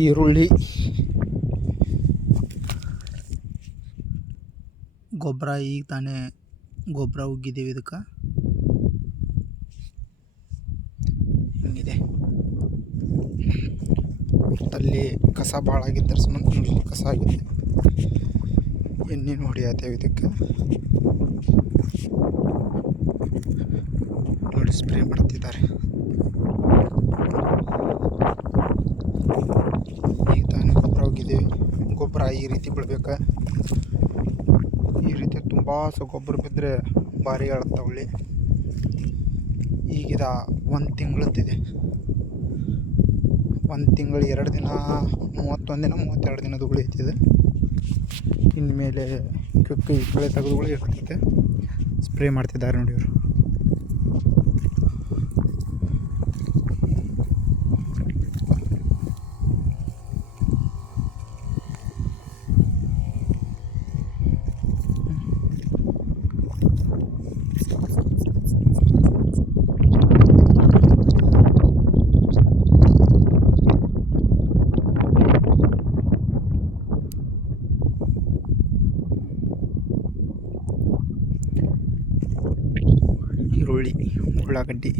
ಈರುಳ್ಳಿ ಗೊಬ್ಬರ ಈಗ ತಾನೇ ಗೊಬ್ಬರ ಉಗ್ಗಿದ್ದೀವಿ. ಇದಕ್ಕೆ ಹಿಂಗಿದೆ. ಅಲ್ಲಿ ಕಸ ಭಾಳ ಆಗಿದ್ದರೆ ಸಂಬಂಧ ಕಸ ಆಗಿದೆ. ಎಣ್ಣೆನು ಹೊಡಿಯತ್ತೇವೆ ಇದಕ್ಕೆ. ನೋಡಿ ಸ್ಪ್ರೇ ಮಾಡ್ತಿದ್ದಾರೆ. ಈಗ ತಾನೇ ಗೊಬ್ಬರ ಹೋಗಿದ್ದೀವಿ. ಗೊಬ್ಬರ ಈ ರೀತಿ ಬಿಡ್ಬೇಕು. ಈ ರೀತಿ ತುಂಬ ಗೊಬ್ಬರ ಬಿದ್ದರೆ ಭಾರಿ ಹೇಳುತ್ತಾವಳ್ಳಿ. ಈಗಿದ 1 ತಿಂಗಳದ್ದಿದೆ. 1 ತಿಂಗಳು 2 ದಿನ 31 ದಿನ 32 ದಿನದ ಗುಳಿ ಐತಿದೆ. ಇನ್ಮೇಲೆ ಈ ಕಳೆ ತೆಗೆದುಗಳು ಇರ್ತೈತೆ. ಸ್ಪ್ರೇ ಮಾಡ್ತಿದ್ದಾರೆ ನೋಡಿ ಇವರು. ಈರುಳ್ಳಿ, ಉಳ್ಳಾಗಡ್ಡಿ